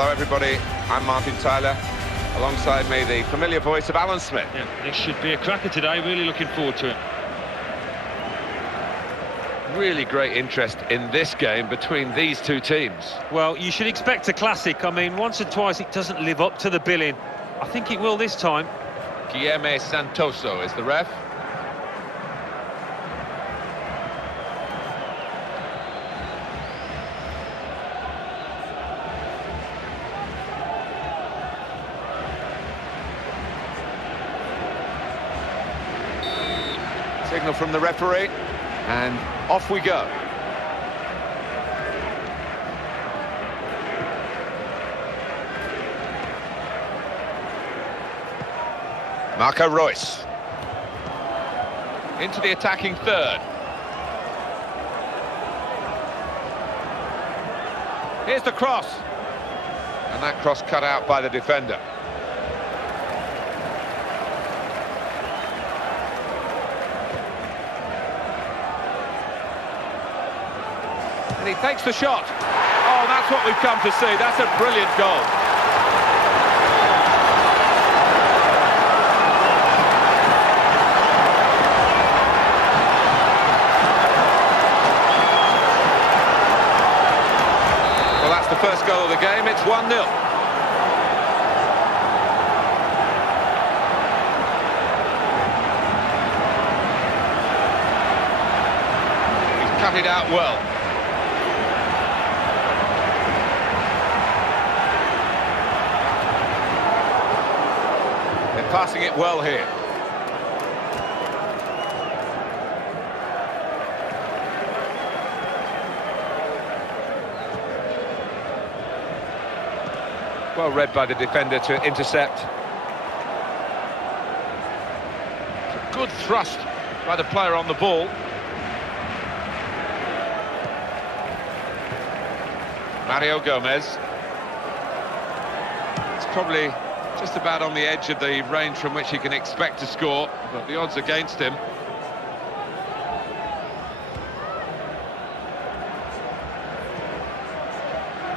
Hello everybody, I'm Martin Tyler. Alongside me, the familiar voice of Alan Smith. Yeah, this should be a cracker today, really looking forward to it. Really great interest in this game between these two teams. Well, you should expect a classic. I mean, once or twice it doesn't live up to the billing. I think it will this time. Guilherme Santoso is the ref. Signal from the referee, and off we go. Marco Reus into the attacking third. Here's the cross, and that cross cut out by the defender. And he takes the shot. Oh, that's what we've come to see. That's a brilliant goal. Well, that's the first goal of the game. It's 1-0. He's cut it out well. Passing it well here. Well read by the defender to intercept. It's a good thrust by the player on the ball. Mario Gomez. It's probably just about on the edge of the range from which he can expect to score, but the odds against him.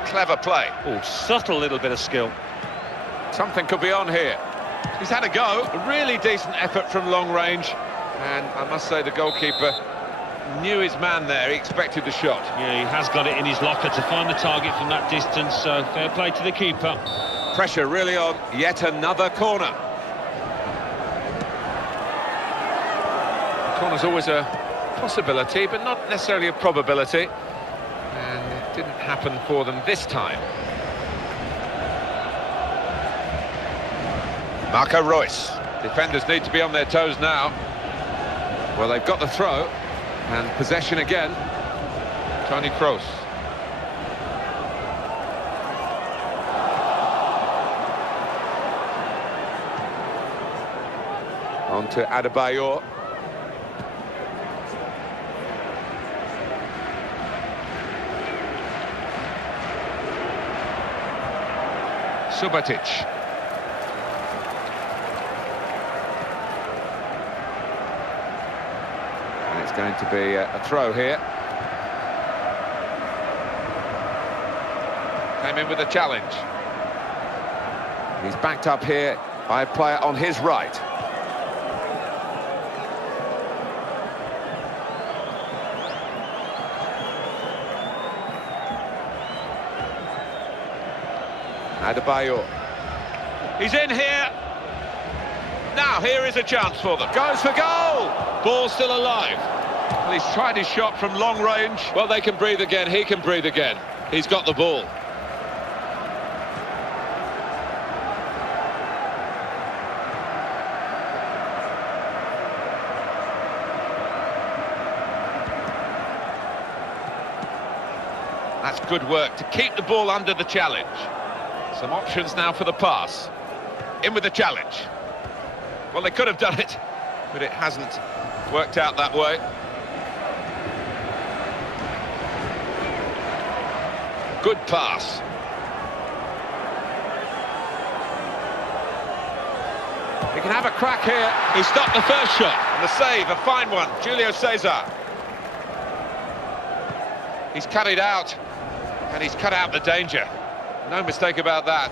Clever play. Oh, subtle little bit of skill. Something could be on here. He's had a go. A really decent effort from long range. And I must say the goalkeeper knew his man there. He expected the shot. Yeah, he has got it in his locker to find the target from that distance, so fair play to the keeper. Pressure really on yet another corner. Corner's always a possibility, but not necessarily a probability. And it didn't happen for them this time. Marco Reus. Defenders need to be on their toes now. Well, they've got the throw, and possession again. Toni Kroos. On to Adebayor. Subotic. And it's going to be a throw here. Came in with a challenge. He's backed up here by a player on his right. Adebayor. He's in here. Now here is a chance for them. Goes for goal. Ball still alive. Well, he's tried his shot from long range. Well, they can breathe again. He can breathe again. He's got the ball. That's good work to keep the ball under the challenge. Some options now for the pass. In with the challenge. Well, they could have done it, but it hasn't worked out that way. Good pass. He can have a crack here. He stopped the first shot. And the save, a fine one. Julio Cesar. He's cut it out, and he's cut out the danger. No mistake about that.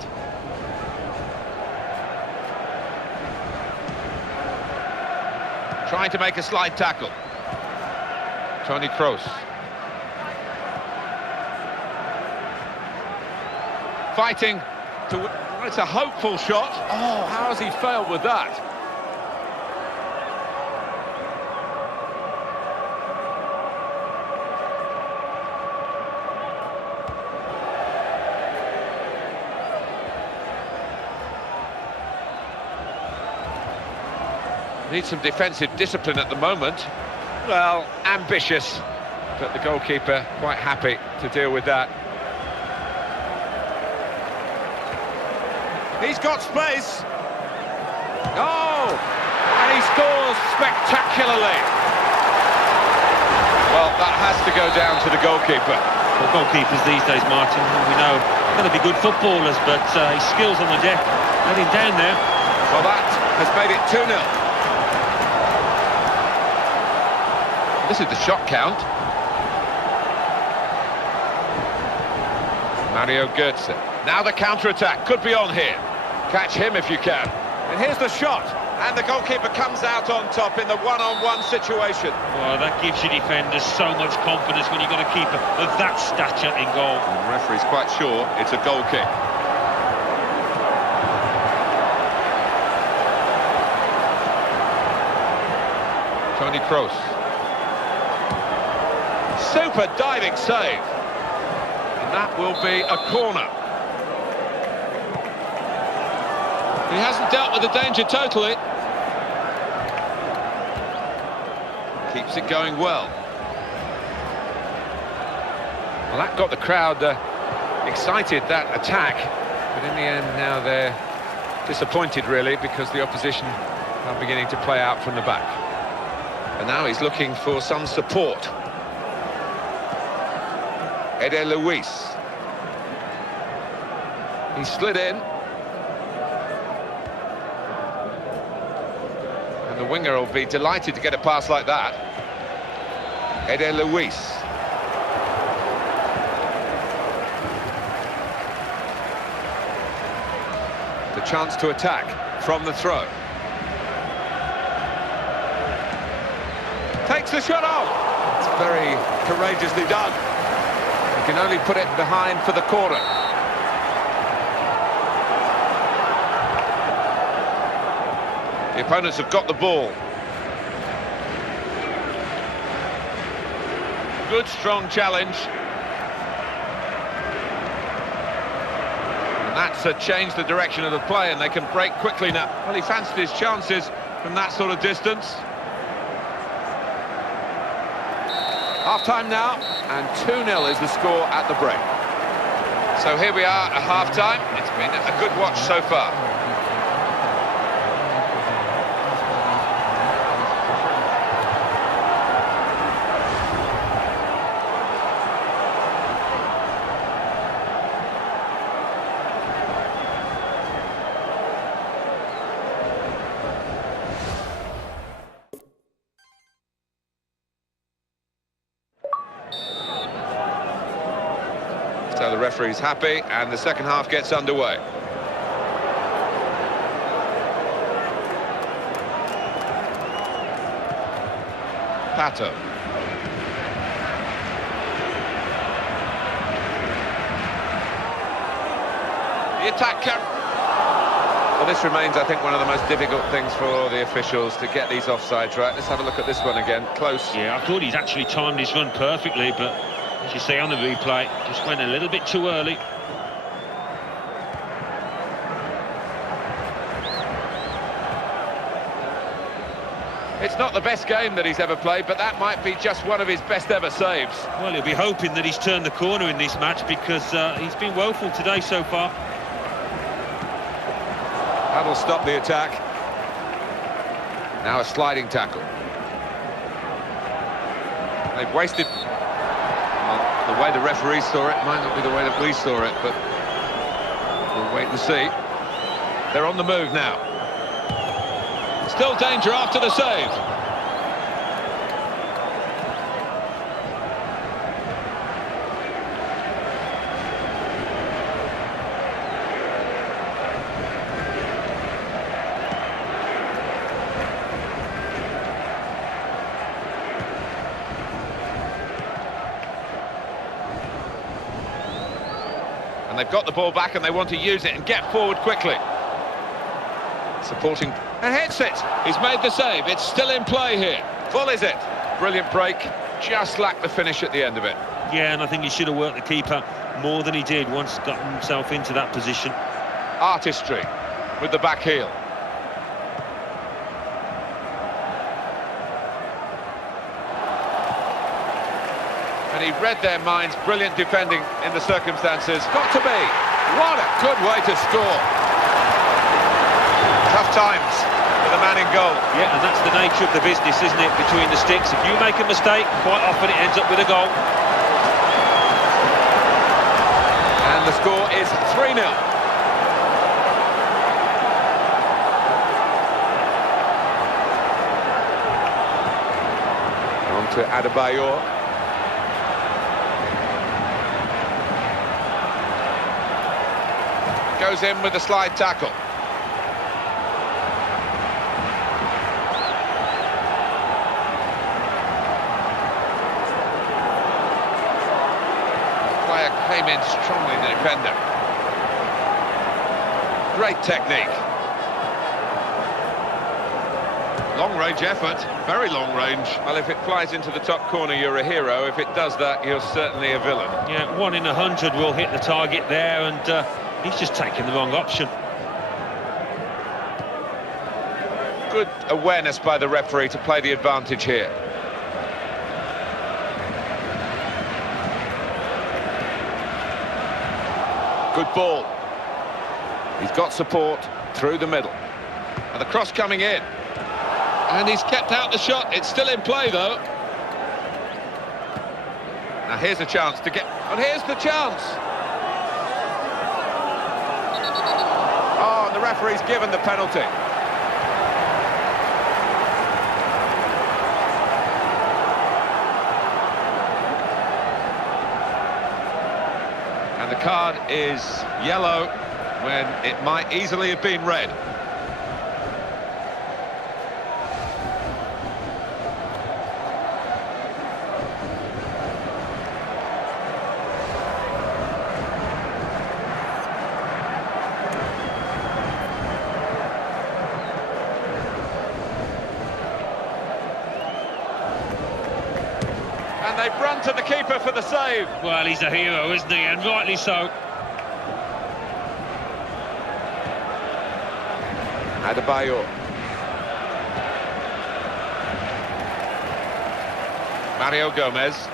Trying to make a slide tackle. Toni Kroos. Fighting to... Well, it's a hopeful shot. Oh, how has he failed with that? Needs some defensive discipline at the moment. Well, ambitious, but the goalkeeper quite happy to deal with that. He's got space. Oh! And he scores spectacularly. Well, that has to go down to the goalkeeper. Well, goalkeepers these days, Martin, we know, going to be good footballers, but his skills on the deck let him down there. Well, that has made it 2-0. This is the shot count. Mario Götze. Now the counter-attack could be on here. Catch him if you can. And here's the shot. And the goalkeeper comes out on top in the one-on-one situation. Well, that gives your defenders so much confidence when you've got a keeper of that stature in goal. The referee's quite sure it's a goal kick. Toni Kroos. Super diving save. And that will be a corner. He hasn't dealt with the danger totally. Keeps it going well. Well, that got the crowd excited, that attack. But in the end, now they're disappointed, really, because the opposition are beginning to play out from the back. And now he's looking for some support. Eder Luis. He slid in. And the winger will be delighted to get a pass like that. Eder Luis. The chance to attack from the throw. Takes the shot off. It's very courageously done. He can only put it behind for the corner. The opponents have got the ball. Good, strong challenge. And that's changed the direction of the play, and they can break quickly now. Well, he fancied his chances from that sort of distance. Half-time now, and 2-0 is the score at the break. So here we are at half-time. It's been a good watch so far. So the referee's happy, and the second half gets underway. Pato. The attack carry. Well, this remains, I think, one of the most difficult things for the officials to get these offsides right. Let's have a look at this one again, close. Yeah, I thought he's actually timed his run perfectly, but as you say on the replay, just went a little bit too early. It's not the best game that he's ever played, but that might be just one of his best ever saves. Well, he'll be hoping that he's turned the corner in this match, because he's been woeful today so far. That'll stop the attack. Now a sliding tackle. They've wasted... Well, the way the referee saw it might not be the way that we saw it, but we'll wait and see. They're on the move now. Still danger after the save. And they've got the ball back and they want to use it and get forward quickly. Supporting, and hits it. He's made the save. It's still in play here. Full is it? Brilliant break. Just lacked the finish at the end of it. Yeah, and I think he should have worked the keeper more than he did once got himself into that position. Artistry with the back heel. And he read their minds. Brilliant defending in the circumstances. Got to be. What a good way to score. Tough times for the man in goal. Yeah, and that's the nature of the business, isn't it, between the sticks. If you make a mistake, quite often it ends up with a goal. And the score is 3-0. On to Adebayor. Goes in with a slide tackle. Player came in strongly, the defender. Great technique. Long range effort, very long range. Well, if it flies into the top corner, you're a hero. If it does that, you're certainly a villain. Yeah, 1 in 100 will hit the target there, and he's just taken the wrong option. Good awareness by the referee to play the advantage here. Good ball. He's got support through the middle. And the cross coming in. And he's kept out the shot. It's still in play, though. Now here's a chance to get... And here's the chance. Oh, and the referee's given the penalty. And the card is yellow when it might easily have been red. And they've run to the keeper for the save. Well, he's a hero, isn't he? And rightly so. Adebayor. Mario Gomez.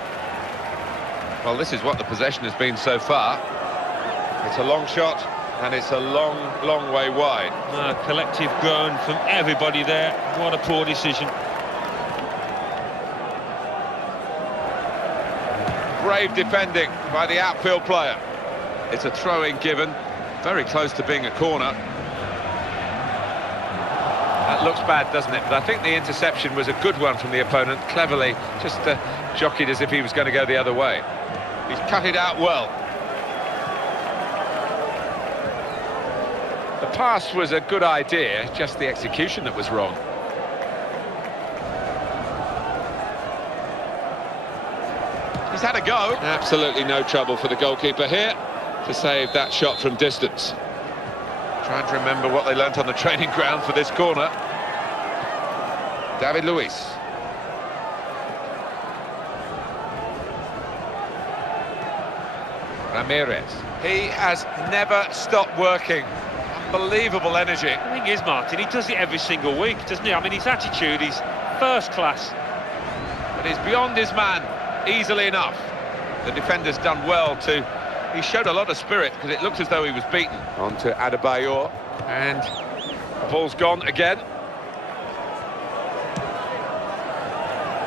Well, this is what the possession has been so far. It's a long shot, and it's a long, long way wide. Collective groan from everybody there. What a poor decision. Brave defending by the outfield player. It's a throw-in given, very close to being a corner. That looks bad, doesn't it? But I think the interception was a good one from the opponent. Cleverly, just jockeyed as if he was going to go the other way. He's cut it out well. The pass was a good idea, just the execution that was wrong. He's had a go. Absolutely no trouble for the goalkeeper here to save that shot from distance. Trying to remember what they learnt on the training ground for this corner. David Luiz. Ramirez. He has never stopped working. Unbelievable energy. The thing is, Martin, he does it every single week, doesn't he? I mean, his attitude is first class. But he's beyond his man, easily enough. The defender's done well to... He showed a lot of spirit because it looked as though he was beaten. On to Adebayor, and the ball's gone again.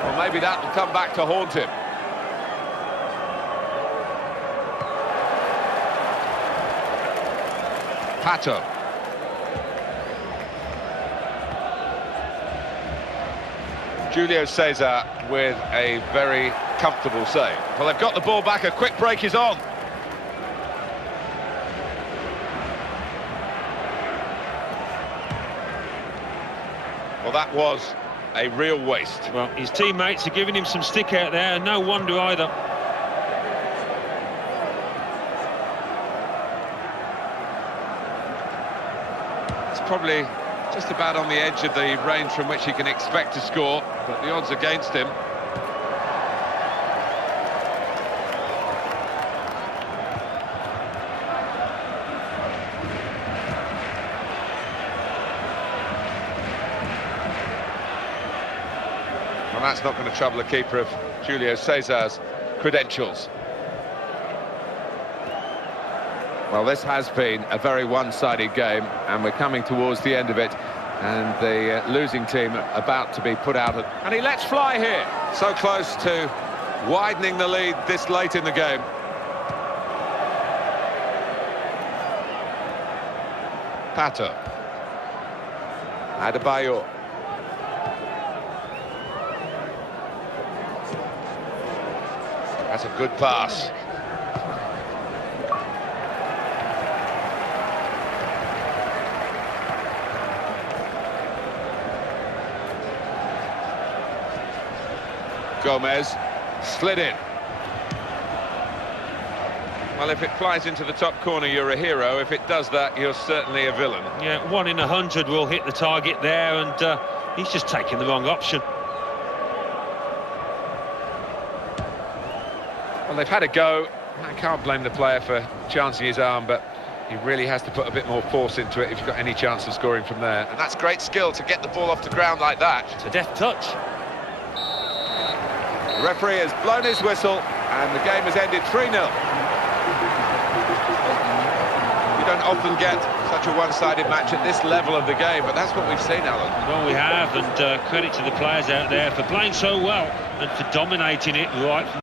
Well, maybe that will come back to haunt him. Pato. Julio Cesar with a very comfortable save. Well, they've got the ball back. A quick break is on. Well, that was a real waste. Well, his teammates are giving him some stick out there, and no wonder either. probably just about on the edge of the range from which he can expect to score, but the odds against him. Well, that's not going to trouble the keeper of Julio Cesar's credentials. Well, this has been a very one-sided game, and we're coming towards the end of it, and the losing team about to be put out. And he lets fly here. So close to widening the lead this late in the game. Pato. Adebayo. That's a good pass. Gomez slid in. Well, if it flies into the top corner, you're a hero. If it does that, you're certainly a villain. Yeah, 1 in 100 will hit the target there, and he's just taken the wrong option. Well, they've had a go. I can't blame the player for chancing his arm, but he really has to put a bit more force into it if you've got any chance of scoring from there. And that's great skill to get the ball off the ground like that. It's a deft touch. The referee has blown his whistle, and the game has ended 3-0. You don't often get such a one-sided match at this level of the game, but that's what we've seen, Alan. Well, we have, and credit to the players out there for playing so well and for dominating it right from